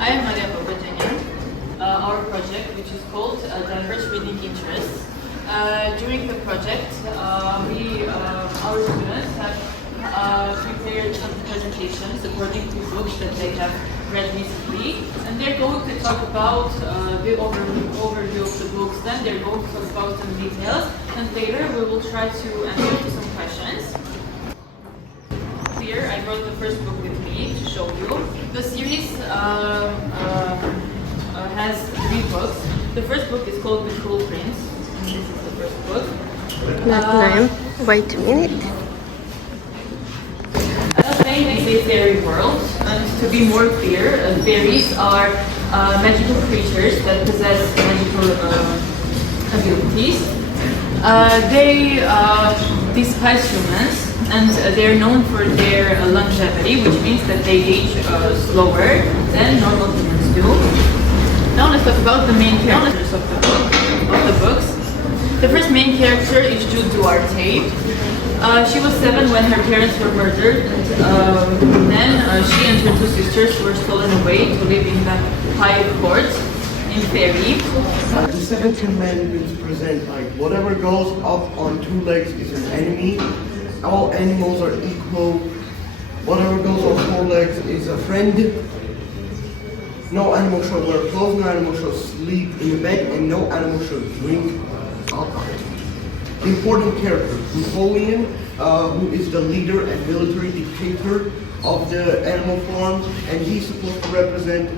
I am Maria Bobadjanian. Our project, which is called Diverse Reading Interests. During the project, our students have prepared some presentations according to books that they have read recently, and they're going to talk about the overview of the books. Then they're going to talk about some details, and later we will try to answer some questions. Here I brought the first book with me to show you. The series has 3 books. The first book is called The Cruel Prince, and this is the first book. Wait a minute. Fairy is a fairy world, and to be more clear, fairies are magical creatures that possess magical abilities. They despise humans, and they're known for their longevity, which means that they age slower than normal humans do. Now let's talk about the main characters of the books. The first main character is Jude Duarte. She was 7 when her parents were murdered, and then she and her 2 sisters were stolen away to live in the High Court in Fairy. The 7 commandments present like whatever goes up on 2 legs is an enemy. All animals are equal. Whatever goes on 4 legs is a friend. No animal shall wear clothes, no animal shall sleep in a bed, and no animal shall drink alcohol. The important character, Napoleon, who is the leader and military dictator of the animal form, and he's supposed to represent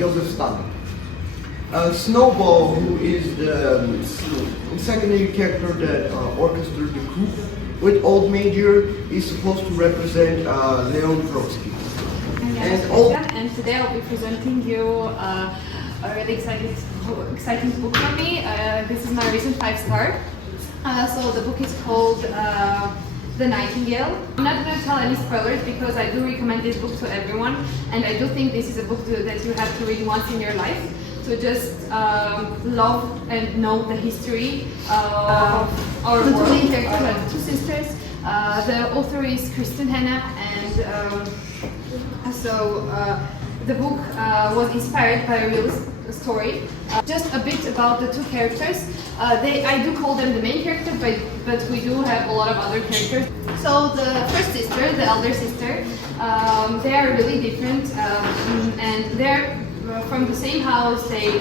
Joseph Stalin. Snowball, who is the secondary character that orchestrated the coup with Old Major, is supposed to represent Leon Trotsky. And today I'll be presenting you a really exciting book for me. This is my recent 5-star. So the book is called The Nightingale. I'm not going to tell any spoilers because I do recommend this book to everyone, and I do think this is a book that you have to read once in your life to just love and know the history of our world. The 2 main characters are the 2 sisters. The author is Kristen Hanna, and the book was inspired by a real story. Just a bit about the 2 characters. I do call them the main character, but we do have a lot of other characters. So the first sister, the elder sister, they are really different, and they're from the same house. They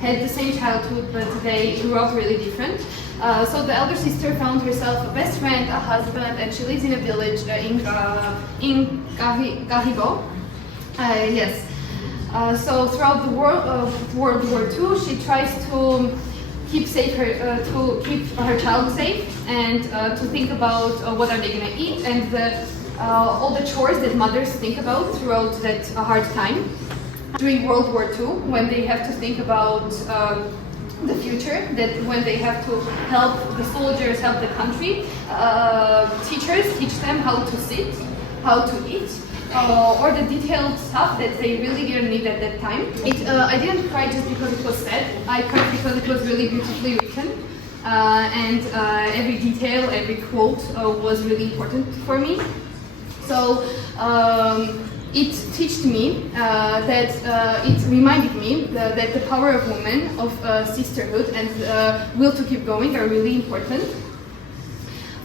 had the same childhood, but they grew up really different. So the elder sister found herself a best friend, a husband, and she lives in a village in Gahibo. Yes. So throughout the world of World War II, she tries to keep her child safe, and to think about what are they going to eat, and all the chores that mothers think about throughout that hard time. During World War II, when they have to think about the future, that when they have to help the soldiers, help the country, teachers teach them how to sit, how to eat, or the detailed stuff that they really didn't need at that time. I didn't cry just because it was sad. I cried because it was really beautifully written, and every detail, every quote was really important for me. So it taught me it reminded me that the power of women, of sisterhood, and will to keep going are really important.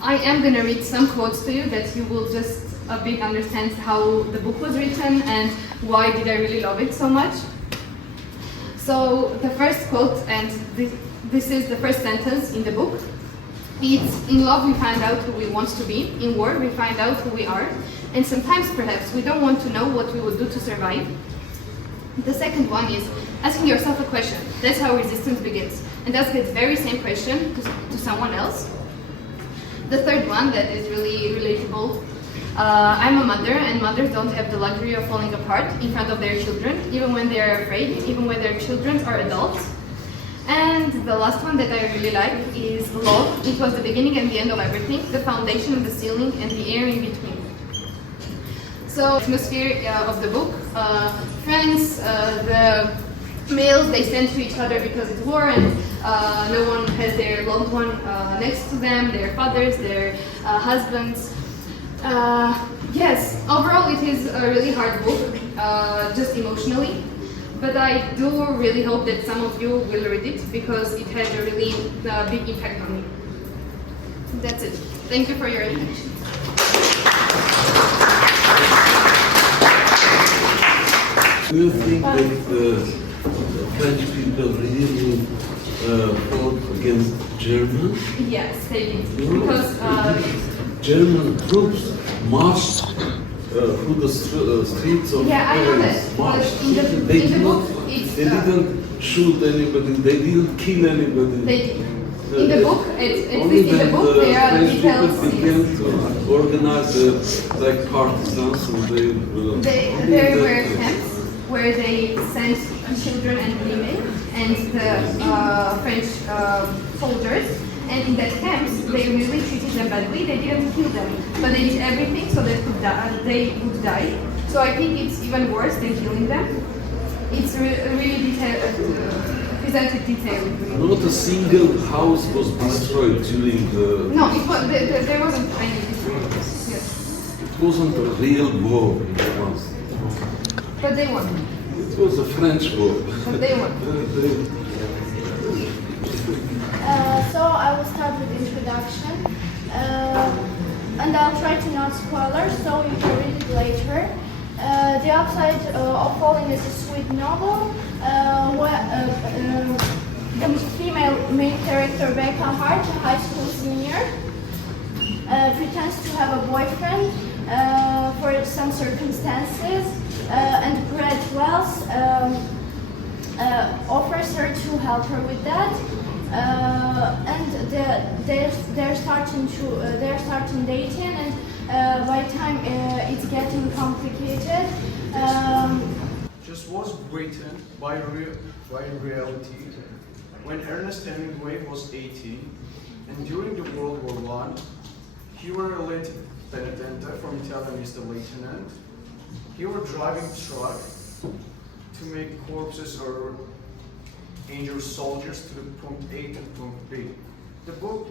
I am going to read some quotes to you that you will just a bit understand how the book was written and why did I really love it so much. So the first quote, and this is the first sentence in the book. It's, in love we find out who we want to be, in war we find out who we are, and sometimes perhaps we don't want to know what we would do to survive. The second one is asking yourself a question. That's how resistance begins. And ask that very same question to someone else. The third one that is really relatable. I'm a mother, and mothers don't have the luxury of falling apart in front of their children, even when they are afraid, even when their children are adults. And the last one that I really like is love. It was the beginning and the end of everything, the foundation and the ceiling and the air in between. So, atmosphere of the book, friends, the males, they stand to each other because it's war and no one has their loved one next to them, their fathers, their husbands. Yes, overall it is a really hard book, just emotionally, but I do really hope that some of you will read it because it had a really big impact on me. That's it. Thank you for your attention. Do you think that French people really fought against Germans? Yes, they did. Because German troops marched through the streets of yeah, I know Paris. that. Marched. But in the book, it's They didn't shoot anybody. They didn't kill anybody. they did. In the book, at Only least in the when book, there are French people detailed began scenes. to organize like partisans, and There were camps where they sent children and women and the French soldiers. And in that camps, they really treated them badly. They didn't kill them, but they did everything so they would die. So I think it's even worse than killing them. It's really detailed, presented detailed. not a single house was destroyed during the. No, there wasn't any difference. Yes. It wasn't a real war. It was. But they won. It was a French war. But they won. So I will start with introduction, and I'll try to not spoilers, so you can read it later. The Upside of Falling is a sweet novel where the female main character, Becca Hart, a high school senior, pretends to have a boyfriend for some circumstances, and Brett Wells offers her to help her with that. And they're starting dating, and by the time it's getting complicated. Just was written by reality when Ernest Hemingway was 18, and during the World War I, he was a late penitente from Italian is the lieutenant. He was driving truck to make corpses or injured soldiers to the point A to point B. The book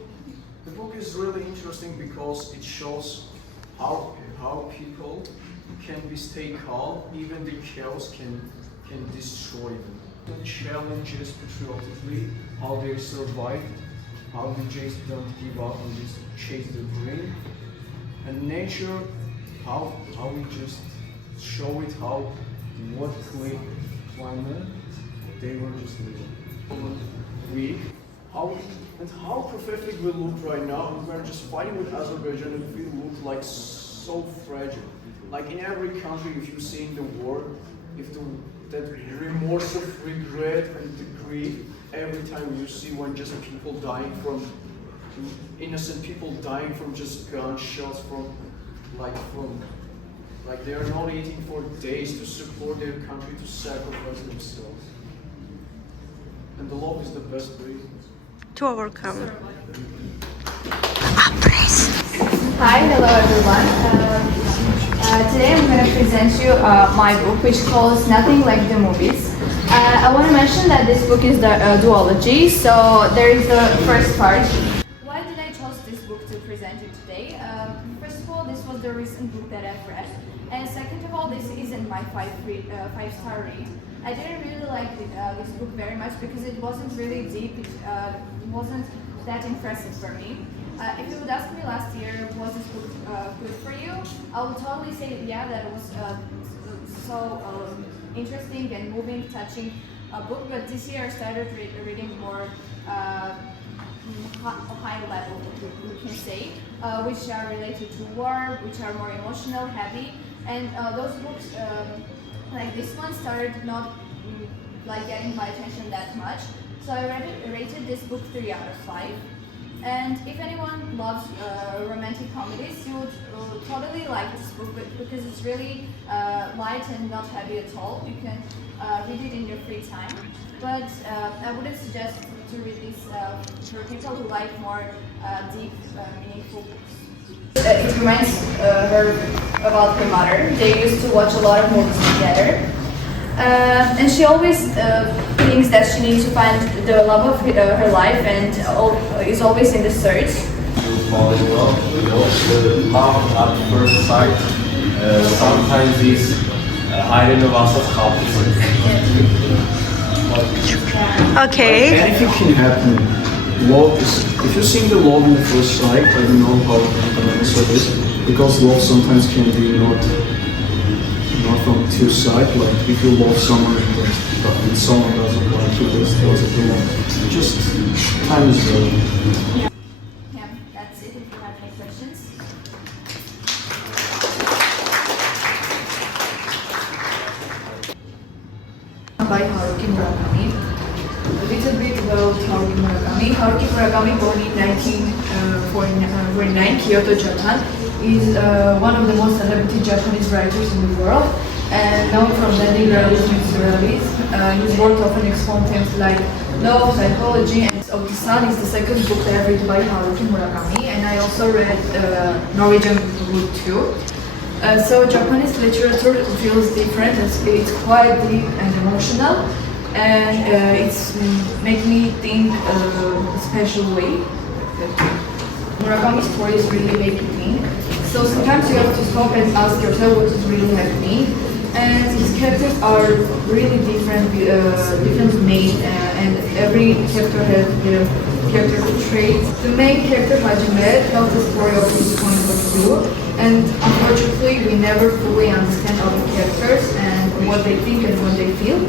is really interesting because it shows how people can stay calm, even the chaos can destroy them. The challenges patriotically, how they survived, how they just don't give up and just chase their dream. And nature, how we just show it what climate they were just living. Weak. How pathetic we look right now. We're just fighting with Azerbaijan and we look like so fragile. Like in every country, if you see in the war, that remorse of regret and the grief, every time you see when just people dying from innocent people dying from just gunshots like they are not eating for days to support their country, to sacrifice themselves. And the love is the best reason. To overcome. Hi, hello everyone. Today I'm going to present you my book, which calls Nothing Like the Movies. I want to mention that this book is the duology, so there is the first part. Why did I choose this book to present you today? First of all, this was the recent book that I've read, and second of all, this isn't my five-star read. I didn't really like this book very much because it wasn't really deep. It wasn't that impressive for me. If you would ask me last year, was this book good for you? I would totally say yeah, that it was so interesting and moving, touching book. But this year I started reading more high level, we can say, which are related to war, which are more emotional, heavy, and those books. Like this one started not like getting my attention that much, so I rated this book 3 out of 5. And if anyone loves romantic comedies, you would totally like this book because it's really light and not heavy at all. You can read it in your free time, but I wouldn't suggest to read this for people who like more deep, meaningful books. It reminds her about her mother. They used to watch a lot of movies together. And she always thinks that she needs to find the love of her life and is always in the search. Fall in love, love at first sight sometimes is ayrı vasat kapısı. Okay. Anything can happen. Love is, if you sing the love in the first sight, I don't know how I'm gonna answer this, because love sometimes can be not from two sides. Like if you love someone and someone doesn't like you, this doesn't belong. Just time is relevant. Yeah, that's it. If you have any questions. By Haruki Murakami. A little bit about Haruki Murakami. Haruki Murakami, born in 1949, Kyoto, Japan, is one of the most celebrated Japanese writers in the world, and known from Zen realism and surrealism. His work often explores themes like love, psychology, and of the Sun is the second book that I read by Haruki Murakami, and I also read Norwegian Wood too. So Japanese literature feels different, it's quite deep and emotional, and it's make me think a special way. Murakami's stories really make you think. So sometimes you have to stop and ask yourself what is really happening. And his characters are really different, different made, and every character has their character traits. The main character Hajime tells the story of his point of view, and unfortunately we never fully understand all the characters and what they think and what they feel.